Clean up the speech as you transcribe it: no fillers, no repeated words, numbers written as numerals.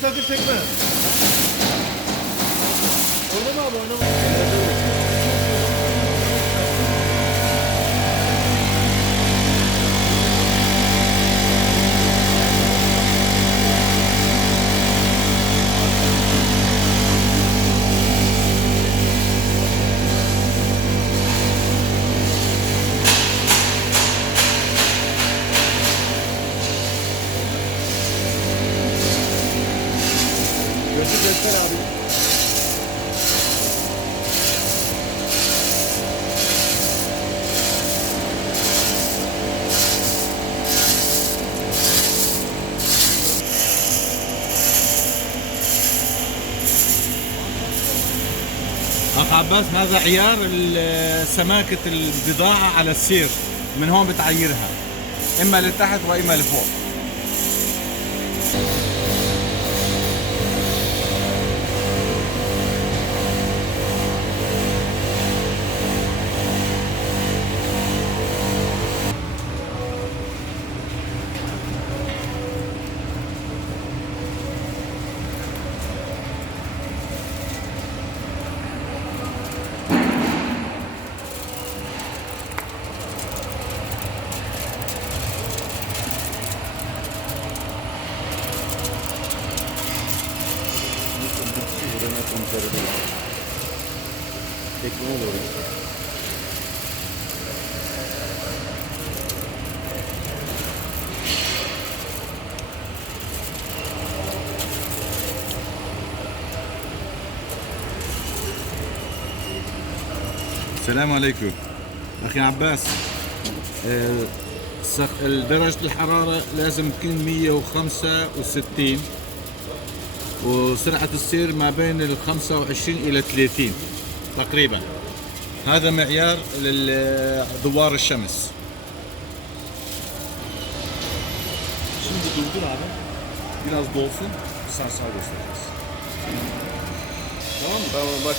sakın çekme. Oynama abi oynama. Gözü göster abi. أخ عباس هذا عيار سماكة البضاعة على السير من هون بتعيرها إما لتحت وإما لفوق. السلام عليكم أخي عباس. درجة الحرارة لازم تكون 165 وسرعة السير ما بين ال 25 إلى 30 تقريبا. هذا معيار لدوار الشمس. Şimdi durdur abi. Biraz dolsun, sağ göstereceğiz. Tamam mı? Tamam bak.